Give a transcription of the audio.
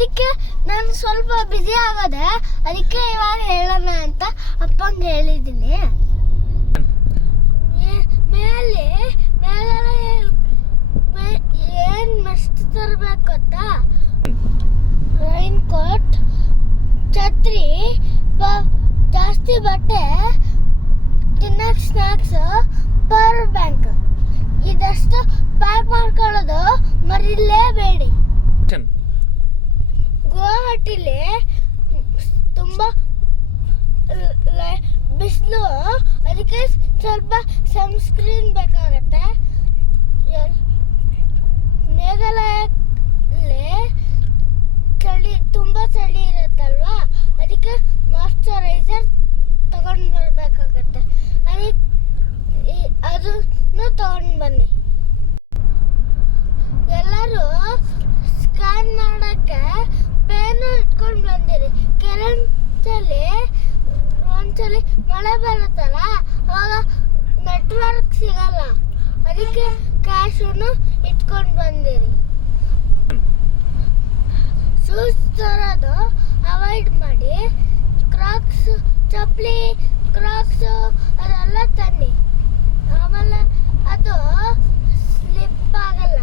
ಅದಕ್ಕೆ ನಾನು ಸ್ವಲ್ಪ ಬ್ಯುಸಿ ಆಗೋದೆ, ಅದಕ್ಕೆ ಇವಾಗ ಹೇಳೋಣ ಅಂತ ಅಪ್ಪಂಗೆ ಹೇಳಿದ್ದೀನಿ. ಮೇಲೆ ಏನು ಮಸ್ತ್ ತರಬೇಕು ಗೊತ್ತಾ? ರೈನ್ ಕೋಟ್, ಛತ್ರಿ, ಜಾಸ್ತಿ ಬಟ್ಟೆ, ತಿನ್ನಕ್ಕೆ ಸ್ನ್ಯಾಕ್ಸ್, ಪವರ್ ಬ್ಯಾಂಕ್ ಇದಷ್ಟು ಪ್ಯಾಕ್ ಮಾಡ್ಕೊಳ್ಳೋದು ಮರಿಲೇಬೇಡಿ. ಗುವಾಹಟಿಲಿ ತುಂಬ ಬಿಸಿಲು, ಅದಕ್ಕೆ ಸ್ವಲ್ಪ ಸನ್ಸ್ಕ್ರೀನ್ ಬೇಕಾಗತ್ತೆ. ಮೇಘಾಲಯಲ್ಲಿ ತುಂಬ ಚಳಿ ಇರುತ್ತಲ್ವಾ, ಅದಕ್ಕೆ ಮಾಯ್ಶ್ಚರೈಸರ್ ತಗೊಂಡು ಬರಬೇಕಾಗತ್ತೆ. ಅದನ್ನು ತಗೊಂಡು ಬನ್ನಿ. ಎಲ್ಲರೂ ಸ್ಕ್ಯಾನ್ ಮಾಡೋಕ್ಕೆ ಪೇನು ಇಟ್ಕೊಂಡು ಬಂದಿರಿ. ಕೆಲವೊಂದ್ಸಲಿ ಒಂದ್ಸಲಿ ಮಳೆ ಬರುತ್ತಲ್ಲ, ಅವಾಗ ನೆಟ್ವರ್ಕ್ ಸಿಗಲ್ಲ, ಅದಕ್ಕೆ ಕ್ಯಾಶನ್ನು ಇಟ್ಕೊಂಡು ಬಂದಿರಿ. ಶೂಸ್ ತರೋದು ಅವಾಯ್ಡ್ ಮಾಡಿ. ಕ್ರಾಕ್ಸ್, ಚಪ್ಪಲಿ, ಕ್ರಾಕ್ಸು ಅದೆಲ್ಲ ತನ್ನಿ, ಆಮೇಲೆ ಅದು ಸ್ಲಿಪ್ ಆಗಲ್ಲ.